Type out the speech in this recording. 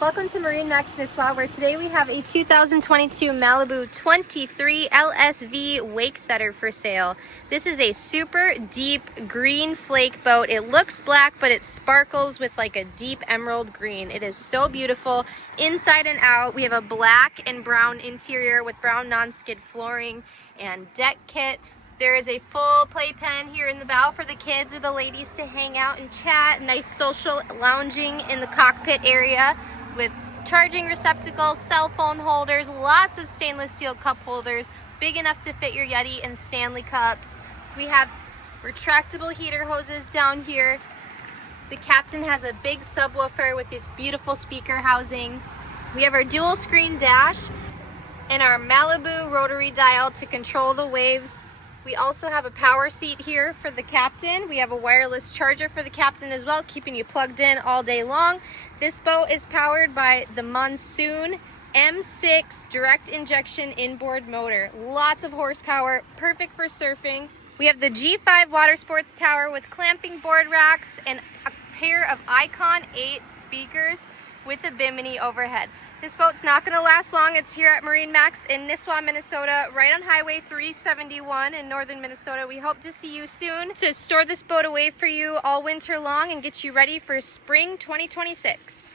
Welcome to MarineMax Nisswa, where today we have a 2022 Malibu 23 LSV Wakesetter for sale. This is a super deep green flake boat. It looks black, but it sparkles with like a deep emerald green. It is so beautiful inside and out. We have a black and brown interior with brown non-skid flooring and deck kit. There is a full playpen here in the bow for the kids or the ladies to hang out and chat. Nice social lounging in the cockpit area with charging receptacles, cell phone holders, lots of stainless steel cup holders, big enough to fit your Yeti and Stanley cups. We have retractable heater hoses down here. The captain has a big subwoofer with its beautiful speaker housing. We have our dual screen dash and our Malibu rotary dial to control the waves. We also have a power seat here for the captain. We have a wireless charger for the captain as well, keeping you plugged in all day long. This boat is powered by the Monsoon M6 direct injection inboard motor. Lots of horsepower, perfect for surfing. We have the G5 water sports tower with clamping board racks and a pair of Icon 8 speakers with a bimini overhead. This boat's not going to last long. It's here at MarineMax in Nisswa, Minnesota, right on Highway 371 in northern Minnesota. We hope to see you soon to store this boat away for you all winter long and get you ready for spring 2026.